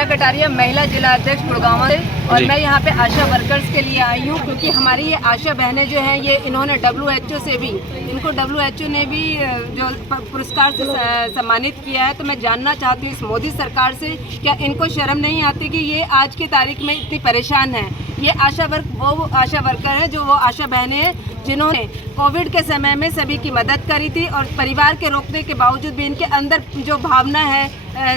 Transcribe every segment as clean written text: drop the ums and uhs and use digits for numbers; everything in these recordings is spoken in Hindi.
शीला कटारिया, महिला जिला अध्यक्ष गुड़गांव से। और मैं यहाँ पे आशा वर्कर्स के लिए आई हूँ क्योंकि हमारी ये आशा बहनें जो हैं ये इन्होंने WHO से भी, इनको WHO ने भी जो पुरस्कार से सम्मानित किया है। तो मैं जानना चाहती हूँ इस मोदी सरकार से, क्या इनको शर्म नहीं आती कि ये आज की तारीख में इतनी परेशान है। ये वो आशा वर्कर है, जो वो आशा बहनें हैं जिन्होंने कोविड के समय में सभी की मदद करी थी और परिवार के रोकने के बावजूद भी इनके अंदर जो भावना है,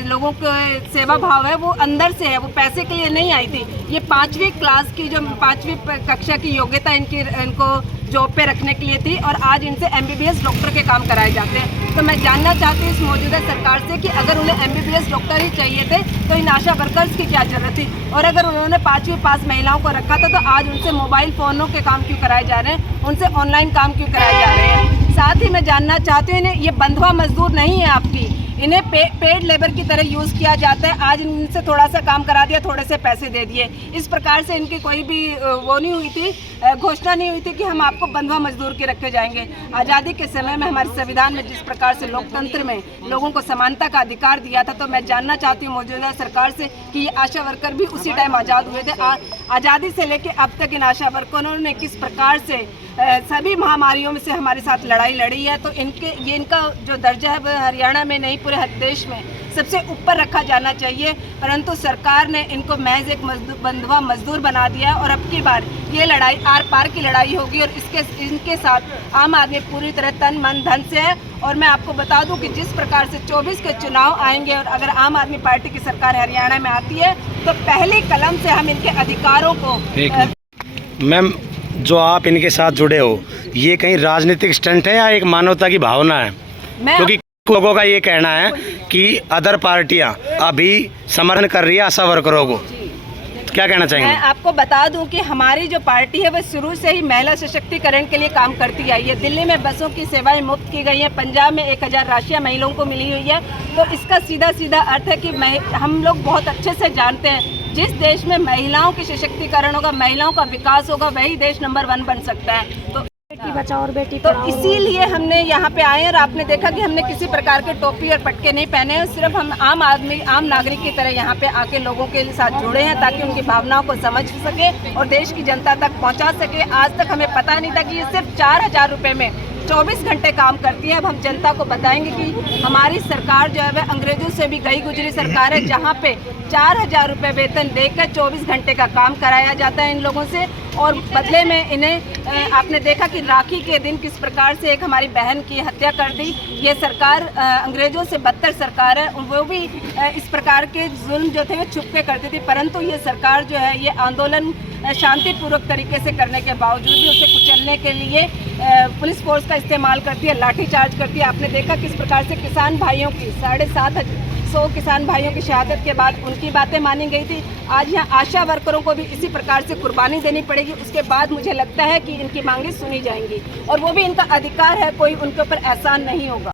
लोगों के सेवा भाव है, वो अंदर से है, वो पैसे के लिए नहीं आई थी। ये 5वीं क्लास की जो 5वीं कक्षा की योग्यता इनको जॉब पे रखने के लिए थी और आज इनसे MBBS डॉक्टर के काम कराए जाते हैं। तो मैं जानना चाहती हूँ इस मौजूदा सरकार से कि अगर उन्हें MBBS डॉक्टर ही चाहिए थे तो इन आशा वर्कर्स की क्या जरूरत थी, और अगर उन्होंने 5वीं पास महिलाओं को रखा था तो आज उनसे मोबाइल फ़ोनों के काम क्यों कराए जा रहे हैं, उनसे ऑनलाइन काम क्यों कराए जा रहे हैं। साथ ही मैं जानना चाहती हूँ इन्हें ये बंधुआ मजदूर नहीं है आपकी, इन्हें पेड लेबर की तरह यूज़ किया जाता है। आज इनसे थोड़ा सा काम करा दिया, थोड़े से पैसे दे दिए, इस प्रकार से इनकी कोई भी वो नहीं हुई थी, घोषणा नहीं हुई थी कि हम आपको बंधुआ मजदूर के रखे जाएंगे। आज़ादी के समय में हमारे संविधान में जिस प्रकार से लोकतंत्र में लोगों को समानता का अधिकार दिया था, तो मैं जानना चाहती हूँ मौजूदा सरकार से कि ये आशा वर्कर भी उसी टाइम आज़ाद हुए थे। आज़ादी से लेकर अब तक इन आशा वर्करों ने किस प्रकार से सभी महामारियों में से हमारे साथ लड़ाई लड़ी है। तो इनका जो दर्जा है वह हरियाणा में नहीं पूरे देश में सबसे ऊपर रखा जाना चाहिए, परंतु सरकार ने इनको महज एक बंधुआ मजदूर बना दिया। और अब की बार ये लड़ाई आर पार की लड़ाई होगी और इनके साथ आम आदमी पूरी तरह तन मन धन से है। और मैं आपको बता दूं कि जिस प्रकार से 24 के चुनाव आएंगे और अगर आम आदमी पार्टी की सरकार हरियाणा में आती है तो पहली कलम से हम इनके अधिकारों को। मैम, जो आप इनके साथ जुड़े हो, ये कहीं राजनीतिक स्टंट है या एक मानवता की भावना है? क्योंकि लोगों का ये कहना है कि अदर पार्टियां अभी समर्थन कर रही है आशा वर्करों को, क्या कहना चाहेंगे? मैं आपको बता दूं कि हमारी जो पार्टी है वह शुरू से ही महिला सशक्तिकरण के लिए काम करती आई है। दिल्ली में बसों की सेवाएं मुफ्त की गई हैं, पंजाब में 1000 राशियां महिलाओं को मिली हुई है। तो इसका सीधा अर्थ है कि हम लोग बहुत अच्छे से जानते हैं जिस देश में महिलाओं की सशक्तिकरण होगा, महिलाओं का विकास होगा, वही देश नंबर 1 बन सकता है। तो बेटी बचाओ और बेटी तो इसीलिए हमने यहाँ पे आए और आपने देखा कि हमने किसी प्रकार के टोपी और पटके नहीं पहने हैं, सिर्फ हम आम नागरिक की तरह यहाँ पे आके लोगों के साथ जुड़े हैं ताकि उनकी भावनाओं को समझ सके और देश की जनता तक पहुँचा सके। आज तक हमें पता नहीं था कि ये सिर्फ 4000 रुपये में 24 घंटे काम करती है। अब हम जनता को बताएंगे कि हमारी सरकार जो है वह अंग्रेजों से भी गई गुजरी सरकार है, जहाँ पे 4000 रुपये वेतन देकर 24 घंटे का काम कराया जाता है इन लोगों से। और बदले में इन्हें आपने देखा कि राखी के दिन किस प्रकार से एक हमारी बहन की हत्या कर दी। ये सरकार अंग्रेजों से बदतर सरकार है, वो भी इस प्रकार के जुल्म जो थे वो छुप के करती थी, परंतु ये सरकार जो है ये आंदोलन शांतिपूर्वक तरीके से करने के बावजूद भी उसे कुचलने के लिए पुलिस फोर्स का इस्तेमाल करती है, लाठीचार्ज करती है। आपने देखा किस प्रकार से किसान भाइयों की 750 किसान भाइयों की शहादत के बाद उनकी बातें मानी गई थी। आज यहाँ आशा वर्करों को भी इसी प्रकार से कुर्बानी देनी पड़ेगी। उसके बाद मुझे लगता है कि इनकी मांगें सुनी जाएंगी और वो भी इनका अधिकार है, कोई उनके ऊपर एहसान नहीं होगा।